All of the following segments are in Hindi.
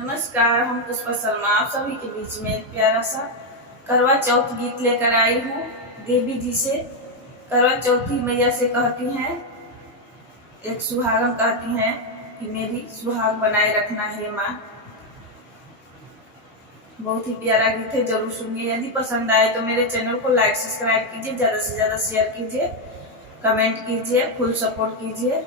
नमस्कार, हम पुष्पा शर्मा आप सभी के बीच में एक प्यारा सा करवा चौथ गीत लेकर आई हूँ। देवी जी से करवा चौथी मैया से कहती हैं, एक सुहागन कहती हैं कि मेरी सुहाग बनाए रखना है माँ। बहुत ही प्यारा गीत है, जरूर सुनिए। यदि पसंद आए तो मेरे चैनल को लाइक सब्सक्राइब कीजिए, ज्यादा से ज्यादा शेयर कीजिए, कमेंट कीजिए, फुल सपोर्ट कीजिए।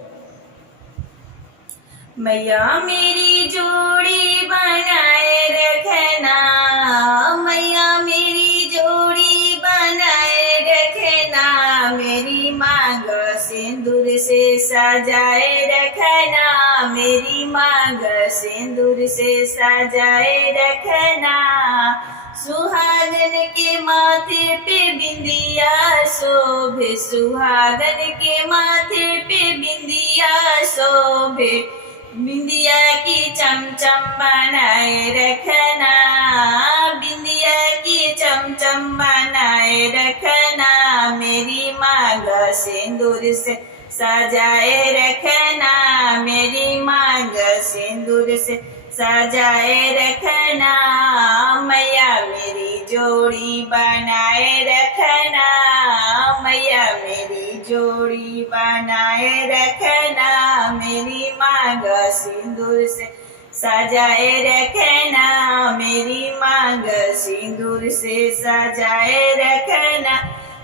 मैया मेरी जोड़ी बनाए रखना, मैया मेरी जोड़ी बनाए रखना, मेरी मांग सिंदूर से सजाए रखना, मेरी मांग सिंदूर से सजाए रखना। सुहागन के माथे पे बिंदिया शोभे, सुहागन के माथे पे बिंदिया शोभे, बिंदिया की चमचम बनाए रखना, बिंदिया की चमचम बनाए रखना, मेरी मांग सिंदूर से सजाए रखना, मेरी मांग सिंदूर से सजाए रखना। मैया मेरी जोड़ी बनाए रखना, मैया मेरी जोड़ी बनाए रखना, मेरी मांग सिंदूर से सजाए रखना, मेरी मांग सिंदूर से सजाए रखना।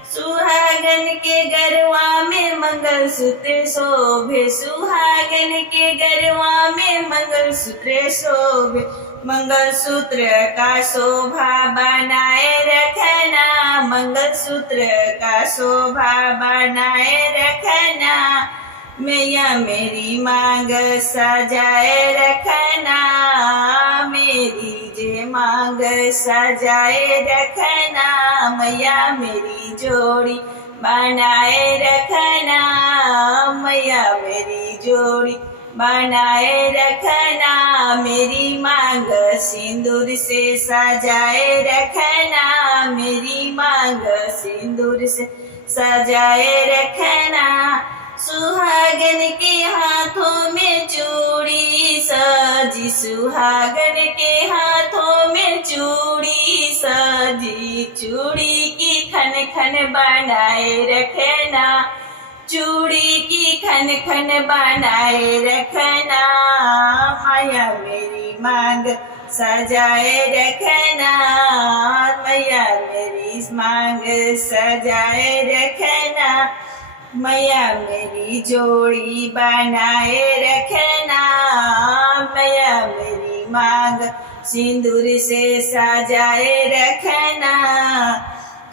सुहागन के गरवा में मंगलसूत्र शोभे, सुहागन के गरवा में मंगलसूत्र शोभे, मंगलसूत्र का शोभा बनाए रखना, मंगलसूत्र का शोभा बनाए रखना। मैया मेरी मांग सजाए रखना, मेरी जे मांग सजाए रखना, मैया मेरी जोड़ी बनाए रखना, मैया मेरी जोड़ी बनाए रखना, मेरी मांग सिंदूर से सजाए रखना, मेरी मांग सिंदूर से सजाए रखना। सुहागन के हाथों में चूड़ी सजी, सुहागन के हाथों में चूड़ी सजी, चूड़ी की खन खन बनाए रखना, चूड़ी की खन खन बनाए रखना। मैया मेरी मांग सजाए रखना, मैया मेरी मांग सजाए रखना, मैया मेरी जोड़ी बनाए रखना, मैया मेरी मांग सिंदूर से सजाए रखना।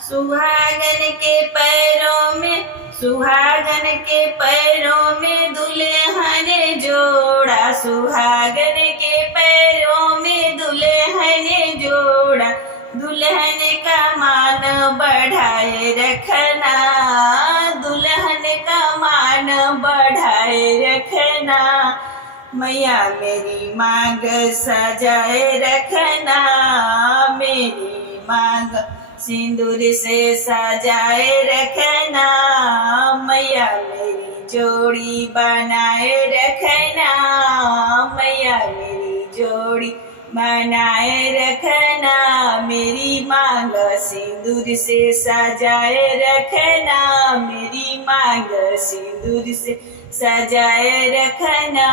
सुहागन के पैरों में, सुहागन के पैरों में दुल्हन जोड़ा, सुहागन के पैरों में दुल्हन जोड़ा, दुल्हन का मान बढ़ाए रखना, दुल्हन का मान बढ़ाए रखना। मैया मेरी मांग सजाए रखना, मेरी मांग सिंदूर से सजाए रखना, मैया मेरी जोड़ी बनाए रखना, मैया मेरी जोड़ी बनाए रखना, मेरी मांग सिंदूर से सजाए रखना, मेरी मांग सिंदूर से सजाए रखना।